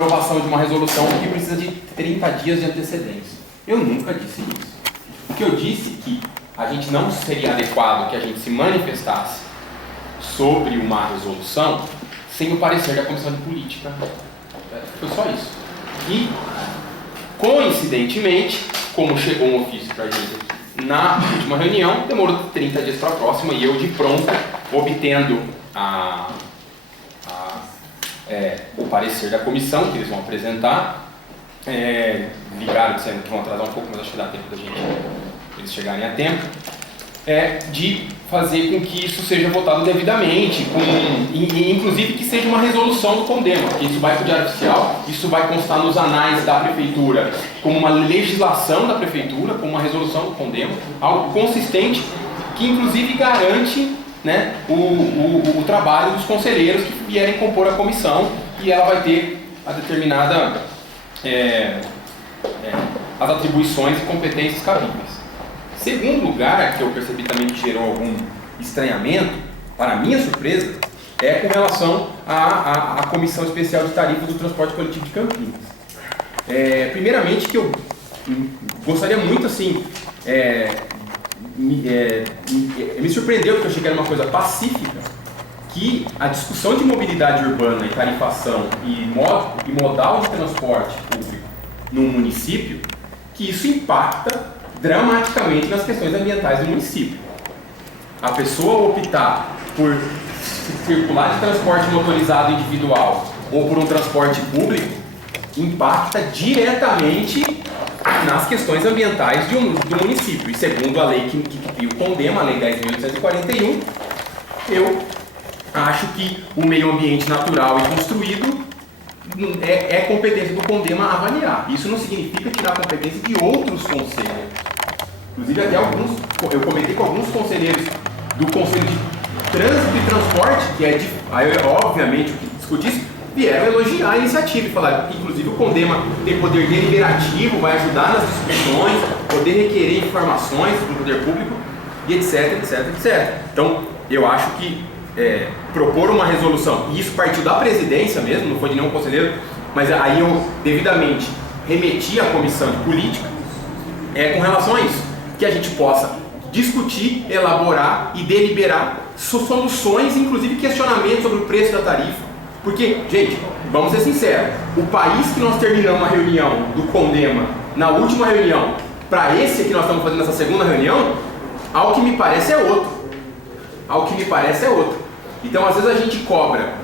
aprovação de uma resolução que precisa de 30 dias de antecedência. Eu nunca disse isso. O que eu disse é que a gente não seria adequado que a gente se manifestasse sobre uma resolução sem o parecer da Comissão de Política. Foi só isso. E, coincidentemente, como chegou um ofício para a gente na última reunião, demorou 30 dias para a próxima e eu de pronto, obtendo o parecer da comissão que eles vão apresentar, ligaram dizendo que vão atrasar um pouco, mas acho que dá tempo da gente eles chegarem a tempo, de fazer com que isso seja votado devidamente, inclusive que seja uma resolução do Condema, que isso vai para o Diário Oficial, isso vai constar nos anais da Prefeitura como uma legislação da Prefeitura, como uma resolução do Condema, algo consistente que inclusive garante, né, o trabalho dos conselheiros que vierem compor a comissão, e ela vai ter a determinada as atribuições e competências cabíveis. Segundo lugar, que eu percebi também que gerou algum estranhamento, para minha surpresa, é com relação à Comissão Especial de Tarifas do Transporte Coletivo de Campinas. Primeiramente, que eu gostaria muito, assim, me surpreendeu, porque eu achei que era uma coisa pacífica, que a discussão de mobilidade urbana e tarifação e modal de transporte público no município, que isso impacta dramaticamente nas questões ambientais do município. A pessoa optar por circular de transporte motorizado individual ou por um transporte público impacta diretamente nas questões ambientais do município. E segundo a lei que cria o Condema, a Lei 10.841, eu acho que o meio ambiente natural e construído é competência do Condema avaliar. Isso não significa tirar a competência de outros conselheiros. Inclusive até eu comentei com alguns conselheiros do Conselho de Trânsito e Transporte, aí obviamente o que discuti isso, vieram elogiar a iniciativa e falaram que inclusive o Condema tem poder deliberativo, vai ajudar nas discussões, poder requerer informações do poder público e etc, etc, etc. Então eu acho que propor uma resolução, e isso partiu da presidência mesmo, não foi de nenhum conselheiro, mas aí eu devidamente remeti à Comissão de Política com relação a isso, que a gente possa discutir, elaborar e deliberar soluções, inclusive questionamentos sobre o preço da tarifa. Porque, gente, vamos ser sinceros, o país que nós terminamos a reunião do Condema na última reunião, para esse que nós estamos fazendo nessa segunda reunião, ao que me parece é outro. Então, às vezes a gente cobra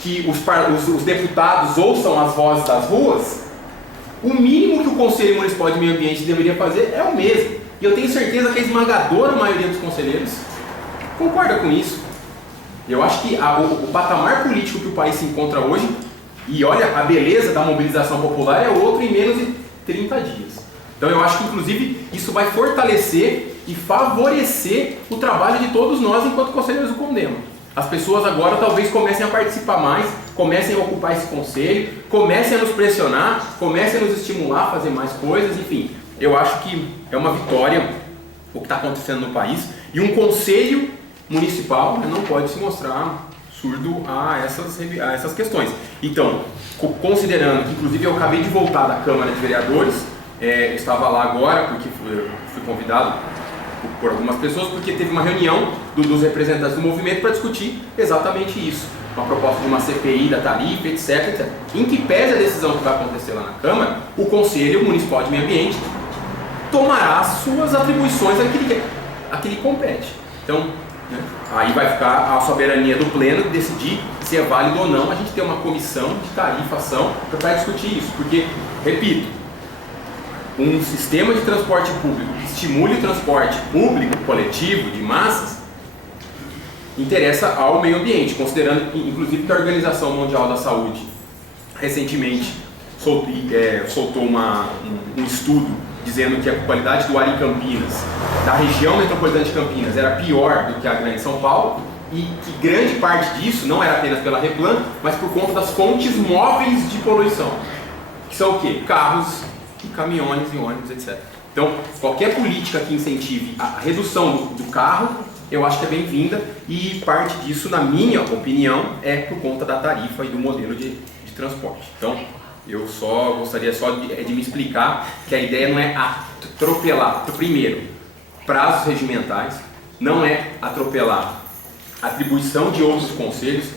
que os deputados ouçam as vozes das ruas. O mínimo que o Conselho Municipal de Meio Ambiente deveria fazer é o mesmo. E eu tenho certeza que a esmagadora maioria dos conselheiros concorda com isso. Eu acho que o patamar político que o país se encontra hoje, e olha, a beleza da mobilização popular é outro em menos de 30 dias. Então eu acho que inclusive isso vai fortalecer e favorecer o trabalho de todos nós enquanto conselheiros do Condema. As pessoas agora talvez comecem a participar mais, comecem a ocupar esse conselho, comecem a nos pressionar, comecem a nos estimular a fazer mais coisas, enfim. Eu acho que é uma vitória o que está acontecendo no país, e um conselho municipal não pode se mostrar surdo a essas questões. Então, considerando que inclusive eu acabei de voltar da Câmara de Vereadores, estava lá agora porque fui convidado por algumas pessoas, porque teve uma reunião dos representantes do movimento para discutir exatamente isso, uma proposta de uma CPI da tarifa, etc, etc. Em que pese a decisão que vai acontecer lá na Câmara, o Conselho Municipal de Meio Ambiente tomará as suas atribuições a que lhe compete. Então, aí vai ficar a soberania do Pleno de decidir se é válido ou não a gente ter uma comissão de tarifação para discutir isso, porque, repito, um sistema de transporte público que estimule o transporte público, coletivo, de massas, interessa ao meio ambiente, considerando inclusive que a Organização Mundial da Saúde recentemente soltou um estudo dizendo que a qualidade do ar em Campinas, da região metropolitana de Campinas, era pior do que a grande São Paulo, e que grande parte disso não era apenas pela Replan, mas por conta das fontes móveis de poluição, que são o quê? Carros, e caminhões e ônibus, etc. Então, qualquer política que incentive a redução do carro, eu acho que é bem-vinda, e parte disso, na minha opinião, é por conta da tarifa e do modelo de transporte. Então, Eu só gostaria de me explicar que a ideia não é atropelar. Primeiro, prazos regimentais, não é atropelar a atribuição de outros conselhos.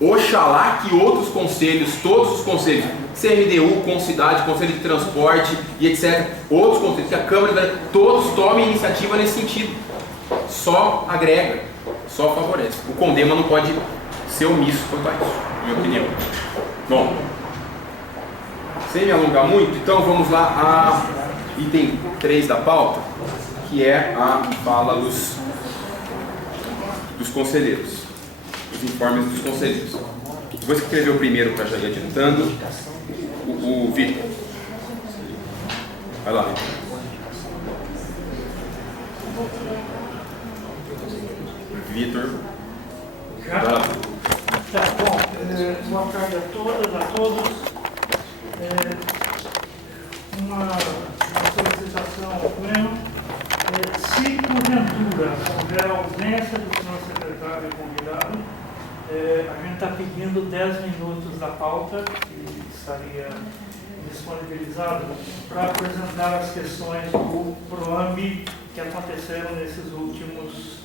Oxalá que outros conselhos, todos os conselhos, CMDU, Concidade, Conselho de Transporte e etc., outros conselhos, que a Câmara, todos tomem iniciativa nesse sentido. Só agrega, só favorece. O CONDEMA não pode ser omisso quanto a isso, na minha opinião. Bom, sem me alongar muito, então vamos lá a item 3 da pauta, que é a fala dos conselheiros, os informes dos conselheiros. Vou escrever o primeiro para já ir adiantando. O Vitor. Vai lá, Vitor. Vitor. Vai lá. Tá bom. Boa tarde a todas, a todos. Uma solicitação ao pleno. Se porventura houver ausência do senhor secretário convidado, a gente está pedindo 10 minutos da pauta, que estaria disponibilizado, para apresentar as questões do PROAMB que aconteceram nesses últimos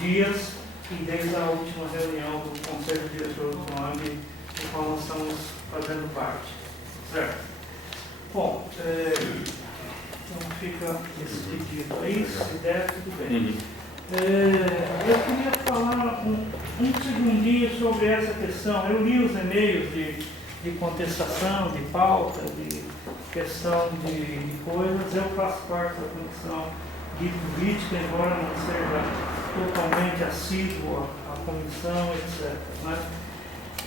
dias e desde a última reunião do Conselho Diretor do PROAMB, do qual nós estamos fazendo parte. Certo? Bom, então fica esse pedido aí, se der, tudo bem. Eu queria falar um segundinho sobre essa questão. Eu li os e-mails de contestação, de pauta, de questão de coisas. Eu faço parte da comissão de política, embora não seja totalmente assíduo à comissão, etc. Mas,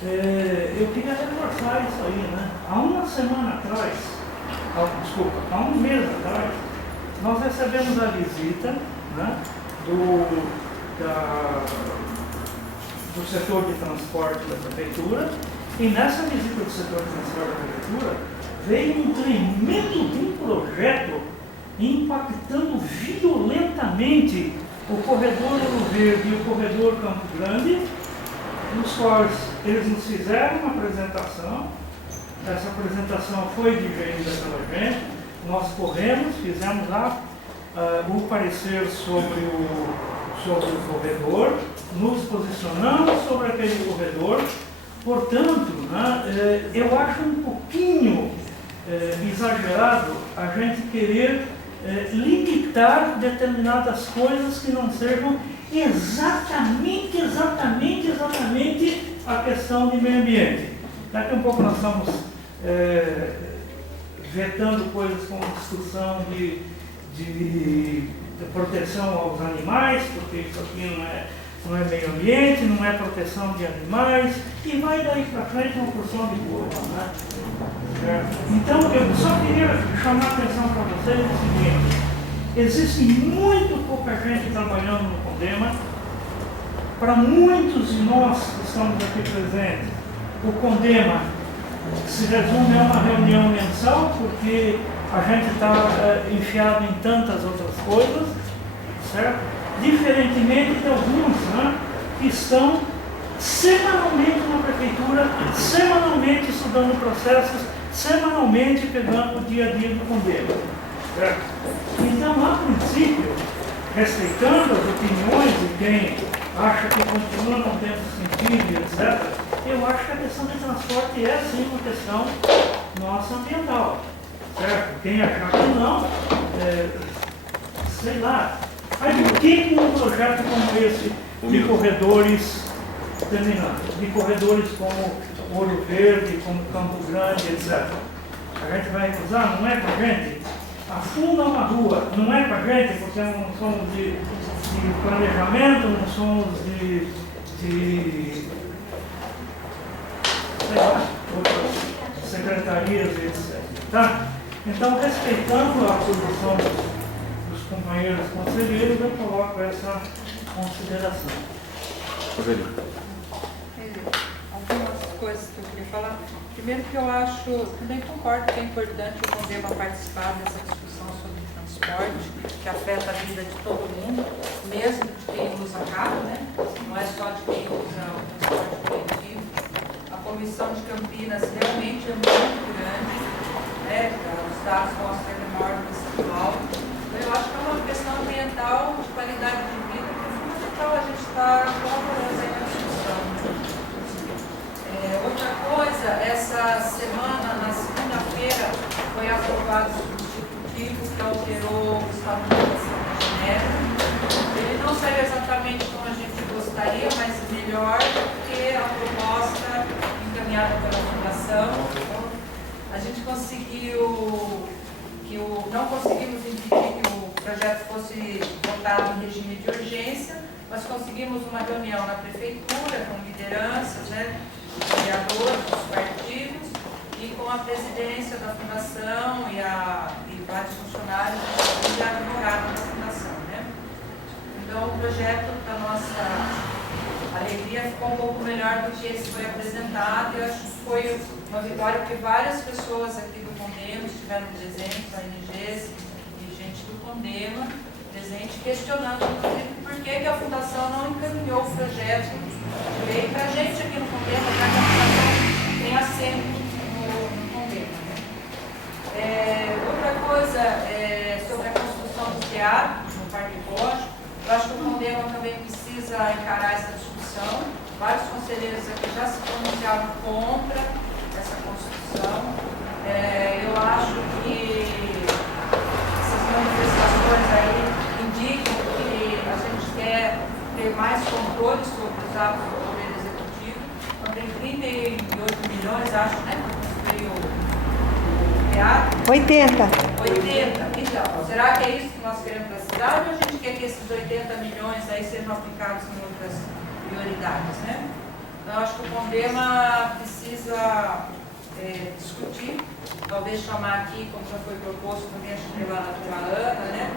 eu queria reforçar isso aí, né? Há uma semana atrás, há um mês atrás, nós recebemos a visita, né, do setor de transporte da prefeitura, e nessa visita do setor de transporte da prefeitura veio um tremendo de um projeto impactando violentamente o corredor Ouro Verde e o corredor Campo Grande, nos quais eles nos fizeram uma apresentação. Essa apresentação foi digerida pela gente, nós corremos, fizemos lá o parecer sobre o corredor, nos posicionamos sobre aquele corredor. Portanto, né, eu acho um pouquinho exagerado a gente querer limitar determinadas coisas que não sejam exatamente a questão de meio ambiente. Daqui a um pouco nós estamos vetando coisas como discussão de proteção aos animais, porque isso aqui não é meio ambiente, não é proteção de animais, e vai daí para frente uma porção de coisas, né? Então, eu só queria chamar a atenção para vocês o seguinte: existe muito pouca gente trabalhando no CONDEMA. Para muitos de nós que estamos aqui presentes, o CONDEMA se resume a uma reunião mensal, porque a gente está enfiado em tantas outras coisas, certo? Diferentemente de alguns, né, que estão semanalmente na prefeitura, semanalmente estudando processos, semanalmente pegando o dia a dia do CONDEMA, certo? Então, a princípio, respeitando as opiniões de quem acha que continua não tendo sentido, etc., eu acho que a questão de transporte é sim uma questão nossa ambiental, certo? Quem achar que não, sei lá. Mas por que um projeto como esse de corredores terminados, de corredores como Ouro Verde, como Campo Grande, etc., a gente vai recusar? Não é para a gente? Afunda uma rua, não é para a gente, porque não somos de planejamento, não somos de sei lá, outras secretarias, etc. Tá? Então, respeitando a posição dos companheiros conselheiros, eu coloco essa consideração. Algumas coisas que eu queria falar. Primeiro que eu acho, também concordo que é importante o CONDEMA participar dessa discussão sobre transporte, que afeta a vida de todo mundo, mesmo de quem usa carro, né? Não é só de quem usa o transporte coletivo. A Comissão de Campinas realmente é muito grande, né? Os dados mostram que é maior do que São Paulo. Então, eu acho que é uma questão ambiental, de qualidade de vida, que é fundamental a gente estar colaborando aí na discussão. Outra coisa, essa semana, na segunda-feira, foi aprovado o substitutivo que alterou o Estado de Educação de Genebra. Ele não saiu exatamente como a gente gostaria, mas melhor do que a proposta encaminhada pela Fundação. A gente conseguiu não conseguimos impedir que o projeto fosse votado em regime de urgência, mas conseguimos uma reunião na prefeitura com lideranças, né, vereadores dos partidos e com a presidência da Fundação e vários funcionários e advogados da Fundação, né? Então, o projeto, da nossa alegria, ficou um pouco melhor do que esse foi apresentado. Eu acho que foi uma vitória, porque várias pessoas aqui do Condema estiveram presentes, ONGs e gente do Condema presente, questionando por que a Fundação não encaminhou o projeto de lei para a gente aqui no Condema, para que a Fundação tenha assento no Condema, né? Outra coisa sobre a construção do teatro no Parque Ecológico. Eu acho que o Condema também precisa encarar essa discussão. Vários conselheiros aqui já se pronunciaram contra essa construção. Eu acho que essas manifestações aí indicam que a gente quer ter mais controle sobre os atos do Poder Executivo. Então, tem 38 milhões, acho, né, para construir o teatro. 80. Então, será que é isso que nós queremos para a cidade ou a gente quer que esses 80 milhões aí sejam aplicados em outras prioridades, né? Então, eu acho que o Condema precisa discutir, talvez chamar aqui, como já foi proposto também, acho que pela Ana, né?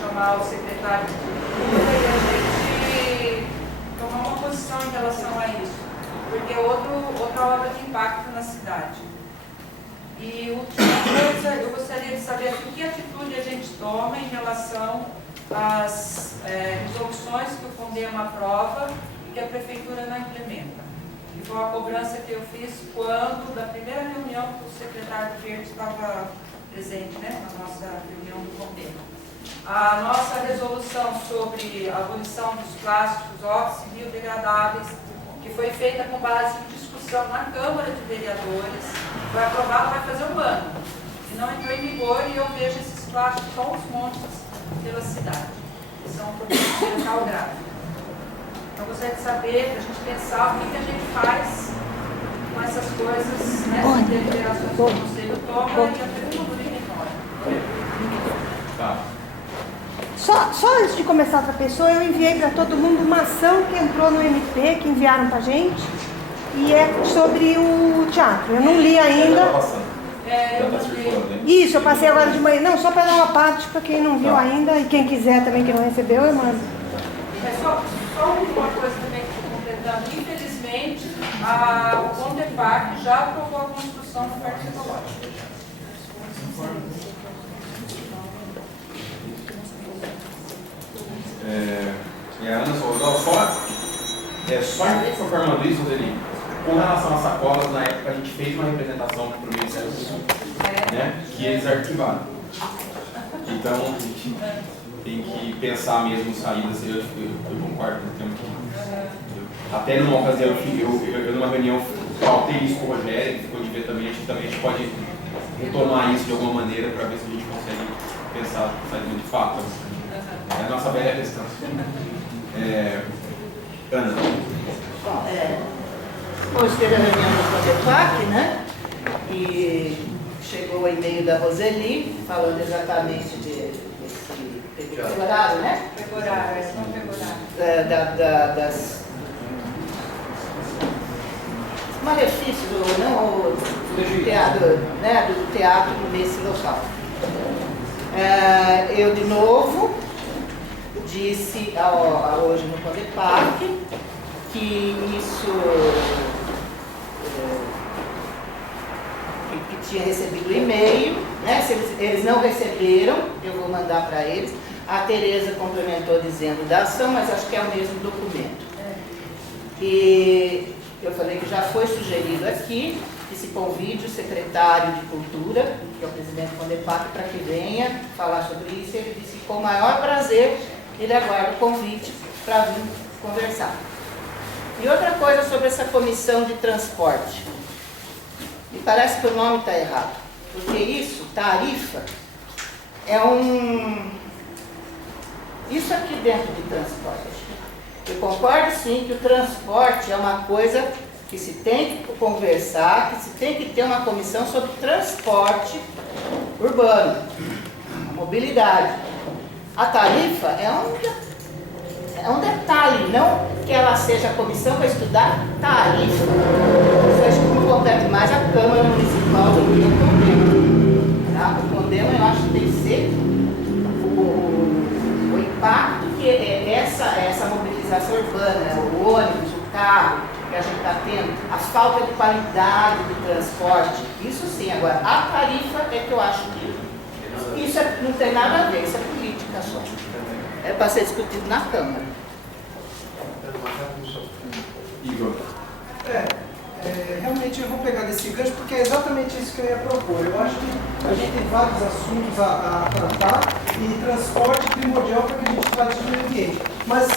Chamar o secretário de Cultura e a gente tomar uma posição em relação a isso, porque é outra obra de impacto na cidade. E última coisa, eu gostaria de saber que atitude a gente toma em relação às resoluções que o Condema aprova e que a Prefeitura não implementa. E foi uma cobrança que eu fiz quando, da primeira reunião que o secretário Verde estava presente, né, na nossa reunião do Condema. A nossa resolução sobre a abolição dos plásticos óxidos e biodegradáveis, que foi feita com base em discussão na Câmara de Vereadores, foi aprovado, vai fazer um ano, e não entrou em vigor, e eu vejo esses plásticos só uns montes pela cidade. Isso é um problema ambiental grave. Então, eu gostaria de saber, para a gente pensar o que a gente faz com essas coisas, né, as deliberações que o Conselho toma e a Prefeitura ignora. Tá. Só antes de começar outra pessoa, eu enviei para todo mundo uma ação que entrou no MP, que enviaram para a gente, e é sobre o teatro. Eu não li ainda. Isso, eu passei agora de manhã. Não, só para dar uma parte para quem não viu ainda, e quem quiser também que não recebeu, eu mando. Só uma coisa também que estou completando. Infelizmente, o Condeparque já aprovou a construção do Parque Ecológico. E a Ana falou, só informando isso, Rodrigo, com relação às sacolas, na época a gente fez uma representação para o Ministério Público, né, que eles arquivaram. Então, a gente tem que pensar mesmo saídas, eu concordo com o tempo que... Até numa ocasião, eu numa reunião, faltei isso com o Rogério, que ficou de ver também, a gente pode retomar isso de alguma maneira para ver se a gente consegue pensar saída de fato. É a nossa velha questão. Ana. Bom, hoje teve a reunião do Condeparque, né? E chegou o e-mail da Roseli, falando exatamente desse pegorado, né? Das malefícios do teatro, né? Do teatro nesse local. Eu, de novo, disse hoje no Condeparque que isso que tinha recebido o e-mail, né? Se eles não receberam, eu vou mandar para eles. A Tereza complementou dizendo da ação, mas acho que é o mesmo documento. E eu falei que já foi sugerido aqui que se convide o secretário de Cultura, que é o presidente Condepac, para que venha falar sobre isso. Ele disse que com o maior prazer ele aguarda o convite para vir conversar. E outra coisa sobre essa comissão de transporte. Me parece que o nome está errado, porque isso, tarifa, é isso aqui dentro de transporte. Eu concordo sim que o transporte é uma coisa que se tem que conversar, que se tem que ter uma comissão sobre transporte urbano, mobilidade. A tarifa é um detalhe, não que ela seja a comissão para estudar tarifa. Isso acho que não compete mais a Câmara Municipal do que o Condema. Tá? O Condema eu acho que tem que ser o impacto que essa mobilização urbana, o ônibus, o carro que a gente está tendo, a falta de qualidade do transporte, isso sim. Agora, a tarifa é que eu acho que isso não tem nada a ver, isso é política só. É para ser discutido na Câmara. Igor. Realmente eu vou pegar desse gancho porque é exatamente isso que eu ia propor. Eu acho que a gente tem vários assuntos a tratar e transporte primordial para que a gente trate do meio ambiente. Mas,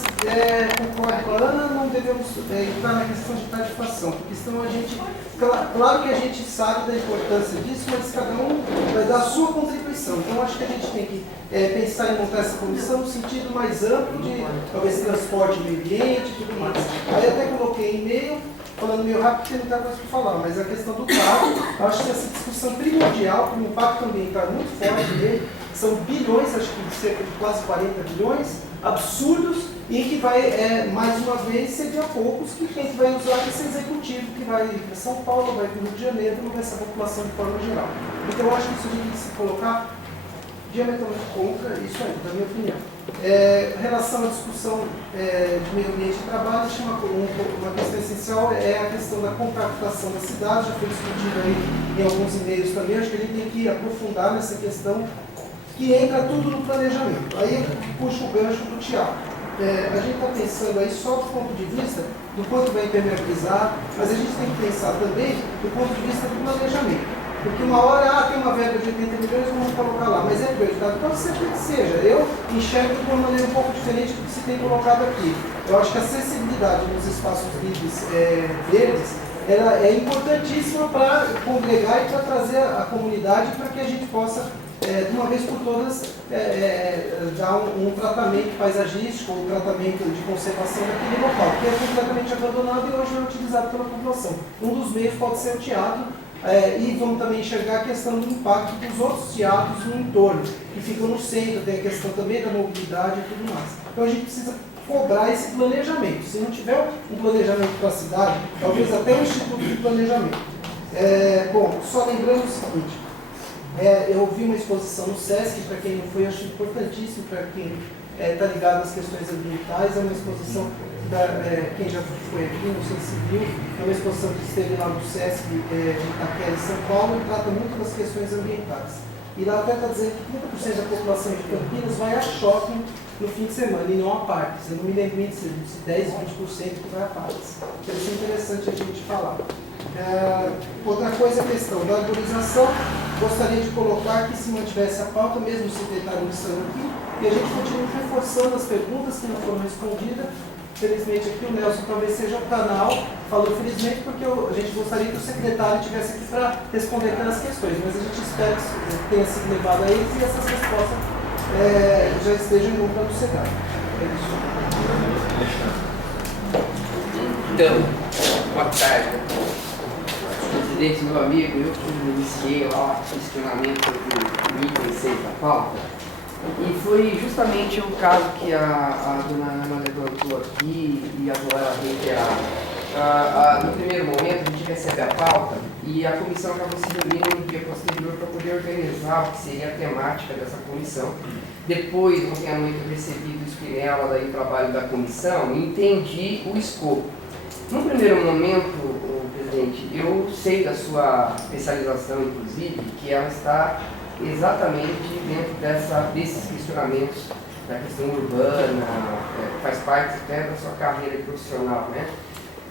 concordo com a Ana, não devemos entrar na questão de tarifação, porque senão a gente... Claro que a gente sabe da importância disso, mas cada um vai dar a sua contribuição. Então, acho que a gente tem que pensar em montar essa comissão no sentido mais amplo de, talvez, transporte, meio ambiente e tudo mais. Aí até coloquei e-mail, falando meio rápido porque não tem coisa para falar, mas a questão do carro, eu acho que essa discussão primordial, porque o impacto ambiental é muito forte dele, são bilhões, acho que cerca de quase 40 bilhões, absurdos, e que vai, mais uma vez, ser de a poucos, que quem vai usar é esse executivo, que vai para São Paulo, vai para o Rio de Janeiro, não vai ser a população de forma geral. Então, eu acho que isso a gente tem que se colocar diametralmente contra isso aí, na minha opinião. Em relação à discussão de meio ambiente e trabalho, acho uma questão essencial é a questão da compactação da cidade, já foi discutido aí em alguns e-mails também, acho que a gente tem que aprofundar nessa questão que entra tudo no planejamento. Aí eu puxo o gancho do Tiago. A gente está pensando aí só do ponto de vista do quanto vai impermeabilizar, mas a gente tem que pensar também do ponto de vista do planejamento. Porque uma hora, tem uma verba de 80 milhões, vamos colocar lá, mas é prioridade. Pode ser que seja. Eu enxergo de uma maneira um pouco diferente do que se tem colocado aqui. Eu acho que a acessibilidade nos espaços livres verdes, ela é importantíssima para congregar e para trazer a comunidade para que a gente possa, de uma vez por todas, dar um tratamento paisagístico, um tratamento de conservação daquele local, que é completamente abandonado e hoje é utilizado pela população. Um dos meios pode ser o teatro, e vamos também enxergar a questão do impacto dos outros teatros no entorno, que ficam no centro, tem a questão também da mobilidade e tudo mais. Então a gente precisa cobrar esse planejamento. Se não tiver um planejamento para a cidade, talvez até um instituto de planejamento. Bom, só lembrando o seguinte, eu vi uma exposição no SESC, para quem não foi, acho importantíssimo, para quem está ligado às questões ambientais, é uma exposição, quem já foi aqui, não sei se viu, é uma exposição que esteve lá no SESC de Itaquera, em São Paulo, e trata muito das questões ambientais. E lá até está dizendo que 30% da população de Campinas vai a shopping no fim de semana, e não a parques. Eu não me lembro de 10, 20% que vai a parques. Então isso é interessante a gente falar. Outra coisa é a questão da arborização. Gostaria de colocar que se mantivesse a pauta, mesmo o secretário estando aqui, e a gente continua reforçando as perguntas que não foram respondidas. Felizmente aqui o Nelson talvez seja o canal, falou felizmente porque a gente gostaria que o secretário estivesse aqui para responder aquelas questões, mas a gente espera que tenha sido levado a eles e essas respostas já estejam em boca do secretário. É isso. Então, boa tarde. Presidente, meu amigo, eu que iniciei lá o questionamento do item 6 da pauta, e foi justamente o caso que a dona Ana levantou aqui e a Joana reiterou. No primeiro momento, a gente recebe a pauta e a comissão acabou se reunindo no dia posterior para poder organizar o que seria a temática dessa comissão. Depois, ontem à noite, eu recebi do Spinella daí o trabalho da comissão e entendi o escopo. No primeiro momento, presidente, eu sei da sua especialização, inclusive, que ela está exatamente dentro desses questionamentos da questão urbana, faz parte até da sua carreira profissional, né?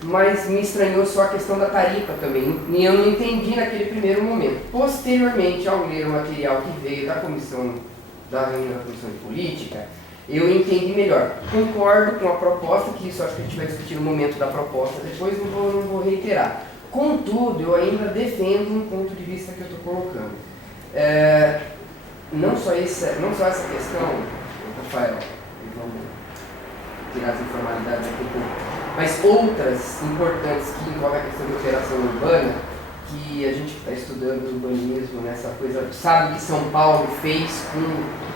mas me estranhou só a questão da tarifa também, e eu não entendi naquele primeiro momento. Posteriormente, ao ler o material que veio da comissão de política, eu entendi melhor. Concordo com a proposta, que isso acho que a gente vai discutir no momento da proposta, depois não vou reiterar. Contudo, eu ainda defendo um ponto de vista que eu estou colocando. Não só essa questão, Rafael, vamos tirar as informalidades aqui um pouco, mas outras importantes que envolvem a questão de operação urbana, que a gente que está estudando urbanismo, nessa coisa, sabe que São Paulo fez com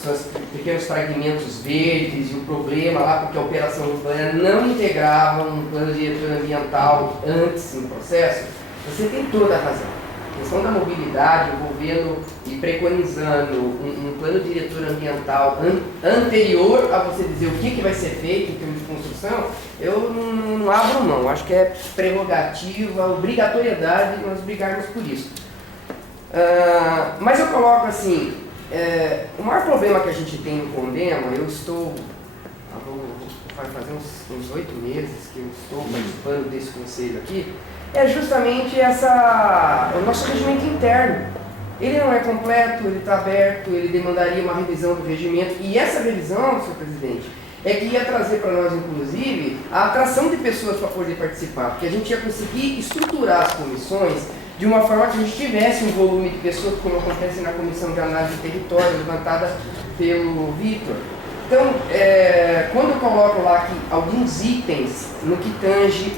seus pequenos fragmentos verdes e o problema lá porque a operação urbana não integrava um plano diretor ambiental antes no processo. Você tem toda a razão. A questão da mobilidade, envolvendo e preconizando um plano diretor ambiental anterior a você dizer o que vai ser feito em termos de construção, eu não abro mão. Acho que é prerrogativa, obrigatoriedade nós brigarmos por isso. Mas eu coloco assim, o maior problema que a gente tem no Condema, vai fazer uns 8 meses que eu estou participando desse conselho aqui, é justamente o nosso regimento interno. Ele não é completo, ele está aberto, ele demandaria uma revisão do regimento, e essa revisão, senhor presidente, é que ia trazer para nós, inclusive, a atração de pessoas para poder participar, porque a gente ia conseguir estruturar as comissões de uma forma que a gente tivesse um volume de pessoas, como acontece na comissão de análise de território, levantada pelo Vitor. Então, quando eu coloco lá que alguns itens no que tange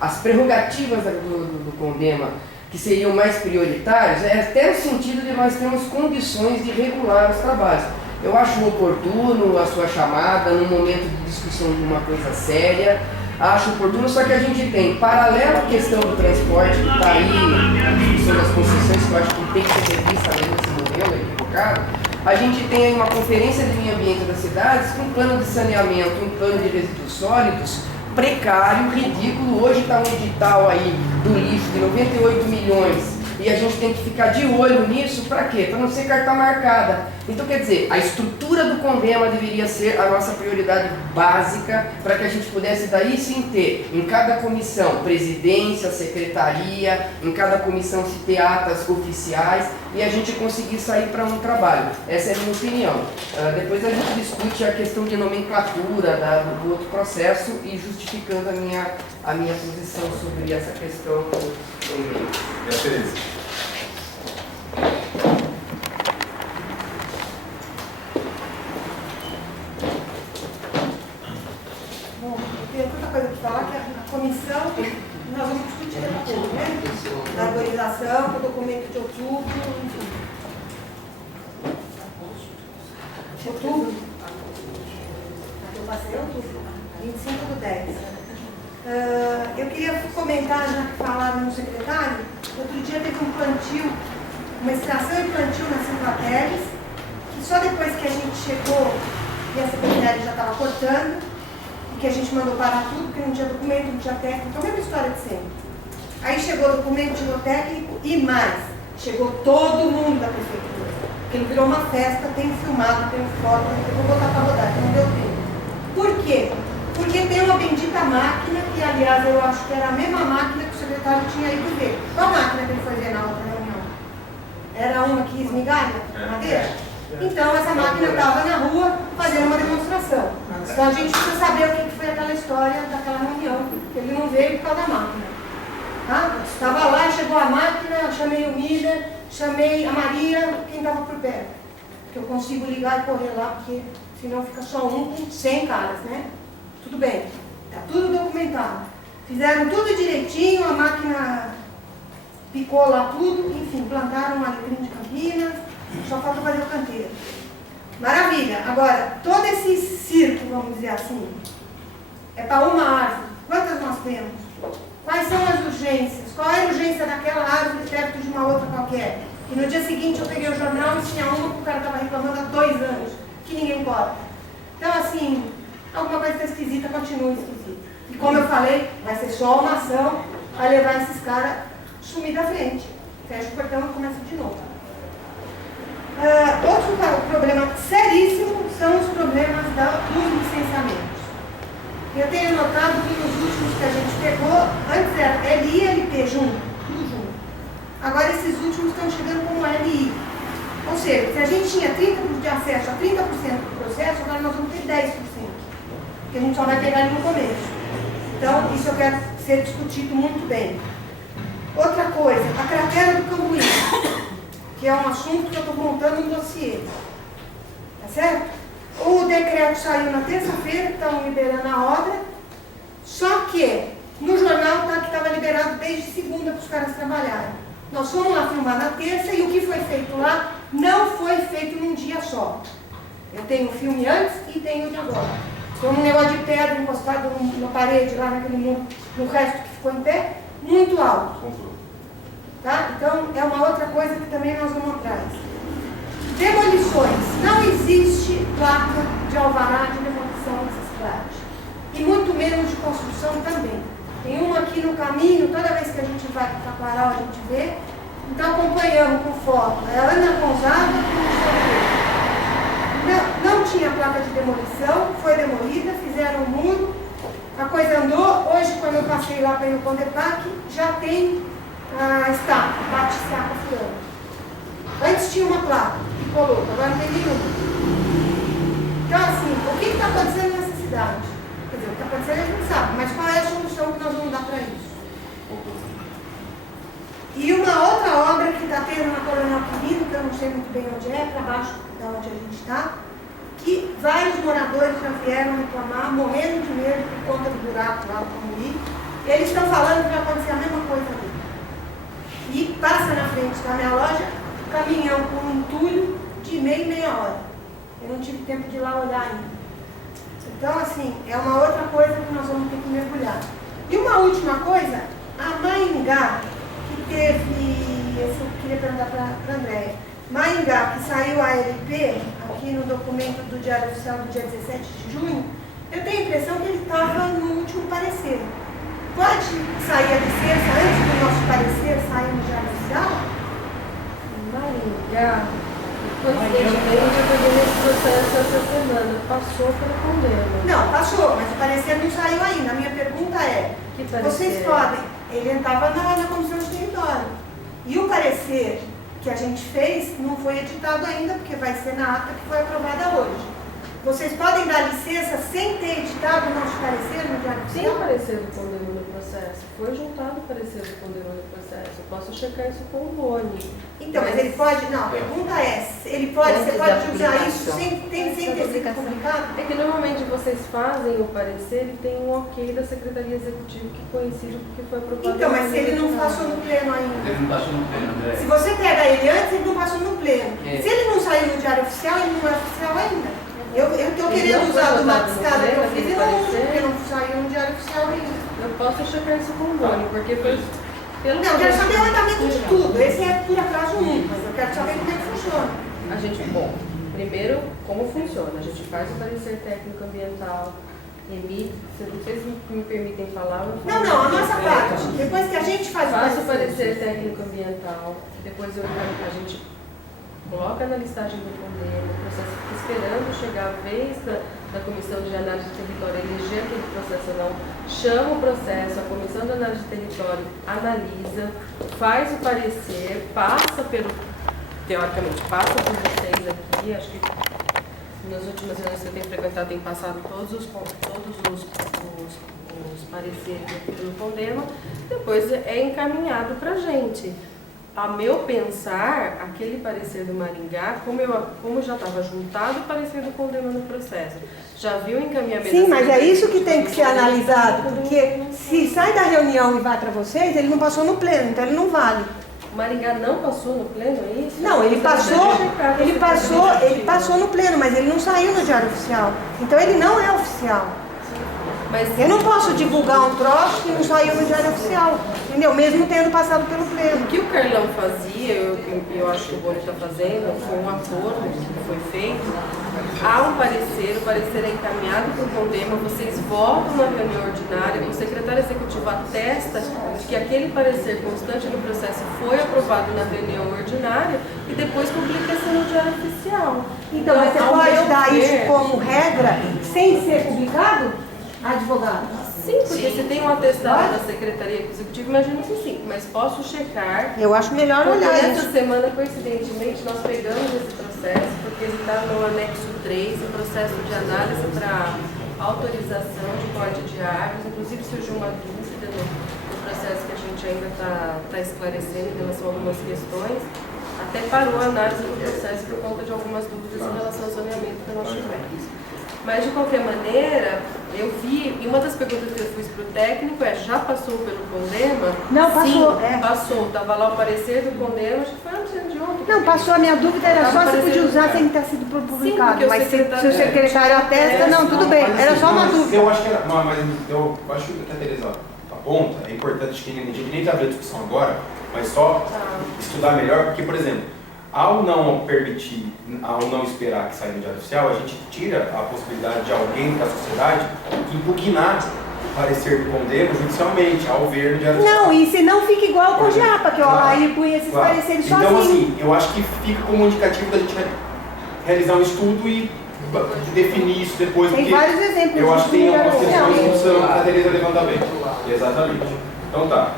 as prerrogativas do Condema, que seriam mais prioritários, é até no sentido de nós termos condições de regular os trabalhos. Eu acho oportuno a sua chamada num momento de discussão de uma coisa séria, acho oportuno, só que a gente tem, paralelo à questão do transporte, que está aí na discussão das concessões, que eu acho que tem que ser revista mesmo esse modelo equivocado, a gente tem aí uma conferência de meio ambiente das cidades com um plano de saneamento, um plano de resíduos sólidos, precário, ridículo. Hoje está um edital aí do lixo de 98 milhões e a gente tem que ficar de olho nisso para quê? Para não ser carta marcada. Então, quer dizer, a estrutura do Condema deveria ser a nossa prioridade básica para que a gente pudesse daí sim ter em cada comissão presidência, secretaria, em cada comissão se ter atas oficiais e a gente conseguir sair para um trabalho. Essa é a minha opinião. Depois a gente discute a questão de nomenclatura do outro processo e justificando a minha posição sobre essa questão também. Beleza. Bom, eu tenho tanta coisa para falar que a comissão, nós vamos discutir depois, né? Da arborização, do documento de outubro, enfim. Outubro? Eu passei outubro, 25/10. Eu queria comentar, já que falaram no secretário, outro dia teve um plantio, uma extração e plantio nas Cinquateres, que só depois que a gente chegou e a secretária já estava cortando, e que a gente mandou parar tudo, porque não tinha documento, não tinha técnico, a mesma história de sempre. Aí chegou o documento, chegou o técnico e mais, chegou todo mundo da prefeitura, porque ele virou uma festa, tem filmado, tem foto, eu vou botar para rodar, que não deu tempo. Por quê? Porque tem uma bendita máquina, que aliás eu acho que era a mesma máquina que o secretário tinha ido ver. Qual máquina que ele foi ver na outra reunião? Era uma que esmigalha madeira? Então essa máquina estava na rua fazendo uma demonstração. Então a gente precisa saber o que foi aquela história daquela reunião, que ele não veio por causa da máquina. Tá? Estava lá, chegou a máquina, chamei o Miller, chamei a Maria, quem estava por perto. Que eu consigo ligar e correr lá, porque senão fica só um com 100 caras, né? Tudo bem, está tudo documentado. Fizeram tudo direitinho, a máquina picou lá tudo, enfim, plantaram um alecrim de Campinas, só falta fazer o canteiro. Maravilha. Agora, todo esse circo, vamos dizer assim, é para uma árvore. Quantas nós temos? Quais são as urgências? Qual é a urgência daquela árvore perto de uma outra qualquer? E no dia seguinte eu peguei o jornal e tinha uma que o cara estava reclamando há 2 anos, que ninguém corta. Então, assim, alguma coisa está esquisita, continua esquisita. E como eu falei, vai ser só uma ação para levar esses caras sumir da frente. Fecha o portão e começa de novo. Outro problema seríssimo são os problemas dos licenciamentos. Eu tenho notado que nos últimos que a gente pegou, Antes era LI e LP junto, tudo junto. Agora esses últimos estão chegando como LI. Ou seja, se a gente tinha 30% de acesso a 30% do processo, agora nós vamos ter 10%. Porque a gente só vai pegar ali no começo. Então, isso eu quero ser discutido muito bem. Outra coisa, a cratera do Cambuí, que é um assunto que eu estou montando um dossiê. Tá certo? O decreto saiu na terça-feira, estão liberando a obra, só que no jornal tá que estava liberado desde segunda para os caras trabalharem. Nós fomos lá filmar na terça e o que foi feito lá não foi feito num dia só. Eu tenho o filme antes e tenho o de agora. Foi um negócio de pedra encostado na parede, lá naquele muro, no resto que ficou em pé, muito alto. Tá? Então, é uma outra coisa que também nós vamos atrás. Demolições. Não existe placa de alvará de demolição nessa cidade. E muito menos de construção também. Tem uma aqui no caminho, toda vez que a gente vai para Taquaral, a gente vê. Então, acompanhamos por foto. É a Ana Gonzaga com não tinha placa de demolição, foi demolida, fizeram um muro, a coisa andou. Hoje, quando eu passei lá para ir no Condepac, já tem a estaca, bate-estaca fulano. Antes tinha uma placa que colocou, agora não tem nenhuma. Então, assim, o que está acontecendo nessa cidade? Quer dizer, o que está acontecendo a gente sabe, mas qual é a solução que nós vamos dar para isso? E uma outra obra que está tendo na Coronel Quirino, que eu não sei muito bem onde é, para baixo da onde a gente está, que vários moradores já vieram reclamar, morrendo de medo por conta do buraco lá do Cambuí. Eles estão falando que vai acontecer a mesma coisa ali. E passa na frente da minha loja, caminhão com um entulho de meia hora. Eu não tive tempo de ir lá olhar ainda. Então, assim, é uma outra coisa que nós vamos ter que mergulhar. E uma última coisa, a Maringá, que teve, esse eu queria perguntar para a Andréia, Maringá, que saiu a LP, aqui no documento do Diário Oficial do dia 17 de junho, eu tenho a impressão que ele estava no último parecer. Pode sair a licença antes do nosso parecer sair no Diário Oficial? Maringá, coincidentemente, eu peguei esse processo essa semana, passou pelo condeno. Não, passou, mas o parecer não saiu ainda. A minha pergunta é, Que parecer? vocês podem, ele estava na Comissão de Território, e o parecer que a gente fez não foi editado ainda, porque vai ser na ata que foi aprovada hoje. Vocês podem dar licença sem ter editado o nosso parecer no Diário Tem Oficial? o parecer do condeno no processo, foi juntado o parecer do condeno no processo, eu posso checar isso com o Rony. Então, mas ele pode, não, a pergunta é, ele pode, você pode usar isso sem ter sido publicado? É que normalmente vocês fazem o parecer e tem um ok da Secretaria Executiva que coincide com o que foi aprovado. Então, mas se ele não passou no pleno ainda. Ele não passou no pleno, André. Se você pega ele antes, ele não passou no pleno. É. Se ele não saiu no Diário Oficial, ele não é oficial ainda. Eu estou Ele querendo não usar foi do votado matiscado no que eu pleno, fiz e aquele não uso, parecer? porque não saiu no Diário Oficial ainda. Eu posso checar isso com o Rony, porque foi pelo Não, eu quero saber o andamento de tudo. Esse é por acaso único, mas eu quero saber como é que funciona. A gente, bom, primeiro, como funciona? A gente faz o parecer técnico ambiental, emite, se vocês me permitem falar, eu falo. Não, a nossa parte. Depois que a gente faz Faço o parecer técnico ambiental, depois a gente coloca na listagem do condeno, o processo fica esperando chegar a vez da Comissão de Análise de Território eleger aquele processo ou não, chama o processo, a Comissão de Análise de Território analisa, faz o parecer, passa pelo, teoricamente, passa por vocês aqui, acho que nas últimas reuniões que eu tenho frequentado tem passado todos os pareceres aqui pelo condeno, depois é encaminhado para a gente. A meu pensar, aquele parecer do Maringá, como já estava juntado o parecer do condeno no processo, já viu o encaminhamento... Sim, mas é isso que tem que ser analisado, porque se sai da reunião e vai para vocês, ele não passou no pleno, então ele não vale. O Maringá não passou no pleno, é isso? Não, ele passou no pleno, mas ele não saiu no Diário Oficial. Então ele não é oficial. Mas Eu não posso divulgar um troço que não saiu no Diário Oficial, entendeu? Mesmo tendo passado pelo pleno. o que o Carlão fazia, eu acho que o Boni está fazendo, foi um acordo que foi feito. Há um parecer, o parecer é encaminhado para o condeno, vocês votam na reunião ordinária, o secretário executivo atesta de que aquele parecer constante no processo foi aprovado na reunião ordinária e depois publica-se no Diário Oficial. Então, mas você ao pode meu dar ver, isso como regra sem ser publicado? Advogado. Sim, porque se tem um atestado da Secretaria Executiva, imagino que sim, mas posso checar. Eu acho melhor Porque olhar essa isso. semana, coincidentemente, nós pegamos esse processo, porque ele está no anexo 3, o processo de análise para autorização de corte de árvores. Inclusive surgiu uma dúvida no processo que a gente ainda está esclarecendo em relação a algumas questões. Até parou a análise do processo por conta de algumas dúvidas em relação ao zoneamento que nós tivemos. Mas, de qualquer maneira, eu vi, e uma das perguntas que eu fiz para o técnico é, já passou pelo Condema? Não, passou, Sim, passou. Estava lá o parecer do Condema, acho que foi antes de ontem. Não, passou. A minha dúvida era Tava só se podia usar parecendo- sem ter sido publicado. porque o Mas se o secretário- secretário atesta, não, tudo bem. Era só uma dúvida. Eu acho que era, mas eu acho que a Tereza aponta, é importante que a gente nem está abrindo a discussão agora, mas só estudar melhor, porque, por exemplo, ao não permitir, ao não esperar que saia no Diário Oficial, a gente tira a possibilidade de alguém da sociedade impugnar o parecer do Condema judicialmente, ao ver no Diário Oficial. Não, e se não fica igual com o Japa, que Claro. aí punha esses Claro. pareceres Então, sozinho. assim, eu acho que fica como indicativo da gente realizar um estudo e definir isso depois, Tem porque vários exemplos eu acho que tem disso no algumas Diário questões que Oficial. precisam a Tereza levanta bem. Exatamente. Então tá.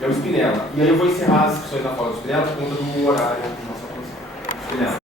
É o Spinella. E aí eu vou encerrar as discussões na fala do Spinella por conta do horário da nossa comissão. Spinella.